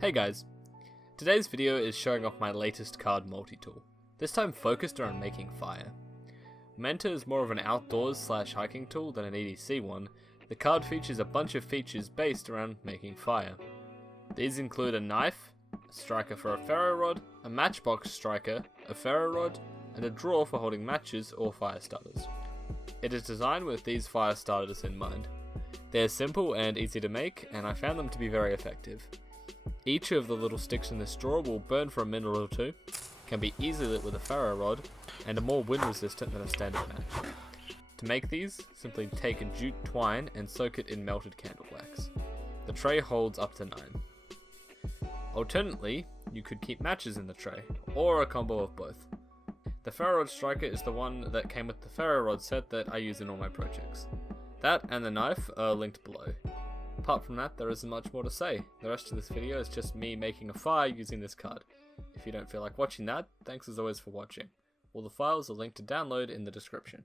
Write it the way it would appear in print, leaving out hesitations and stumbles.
Hey guys, today's video is showing off my latest card multi-tool, this time focused around making fire. Menta is more of an outdoors / hiking tool than an EDC one. The card features a bunch of features based around making fire. These include a knife, a striker for a ferro rod, a matchbox striker, a ferro rod, and a drawer for holding matches or fire starters. It is designed with these fire starters in mind. They are simple and easy to make, and I found them to be very effective. Each of the little sticks in this drawer will burn for a minute or two, can be easily lit with a ferro rod, and are more wind resistant than a standard match. To make these, simply take a jute twine and soak it in melted candle wax. The tray holds up to 9. Alternately, you could keep matches in the tray, or a combo of both. The ferro rod striker is the one that came with the ferro rod set that I use in all my projects. That and the knife are linked below. Apart from that, there isn't much more to say. The rest of this video is just me making a fire using this card. If you don't feel like watching that, thanks as always for watching. All the files are linked to download in the description.